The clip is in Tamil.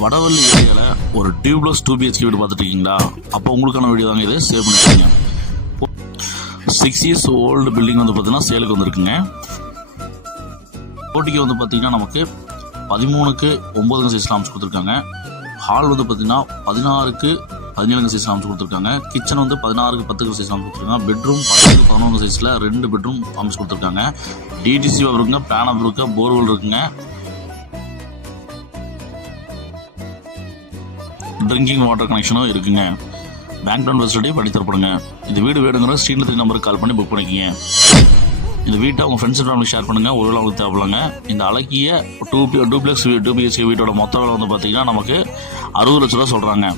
வடவள்ளி ஏரியாவில் ஒரு டியூப்லெஸ் 2BHK வீடு பார்த்துட்டு இருக்கீங்களா? அப்போ உங்களுக்கான வீடியோ தாங்க இதை சேவ் பண்ணிருக்கீங்க. 6 years ஓல்டு பில்டிங் வந்து பார்த்தீங்கன்னா சேலுக்கு வந்துருக்குங்க. போட்டிக்கு வந்து பார்த்தீங்கன்னா நமக்கு 13க்கு 9 சைஸில் அமைச்சு கொடுத்துருக்காங்க. ஹால் வந்து பார்த்தீங்கன்னா 16க்கு 17 சைஸில் அமைச்சு கொடுத்துருக்காங்க. கிச்சன் வந்து 16க்கு 10 சைஸில் அமைச்சு கொடுத்துருக்காங்க. பெட்ரூம் 10க்கு 11 சைஸில் 2 பெட்ரூம் அமைச்சு கொடுத்துருக்காங்க. டிடிசி இருக்குங்க, பேனப் இருக்கு, போர்வெல் இருக்குங்க, ட்ரிங்கிங் வாட்டர் கனெக்ஷனும் இருக்குங்க. பேங்க் லோன் ஃபெசிலிட்டி பண்ணி தரப்படுங்க. இந்த வீடு வேணுங்கிற ஸ்க்ரீனில் நம்பருக்கு கால் பண்ணி புக் பண்ணிக்கோங்க. இந்த வீட்டை உங்கள் ஃப்ரெண்ட்ஸ் அண்ட் ஃபேமிலி ஷேர் பண்ணுங்கள். ஒருவேளை அவங்களுக்கு தேவைப்படுங்க. இந்த அழகிய 2BHK வீட்டோட மொத்த விலை வந்து பார்த்தீங்கன்னா நமக்கு 60 லட்ச ரூபா சொல்கிறாங்க.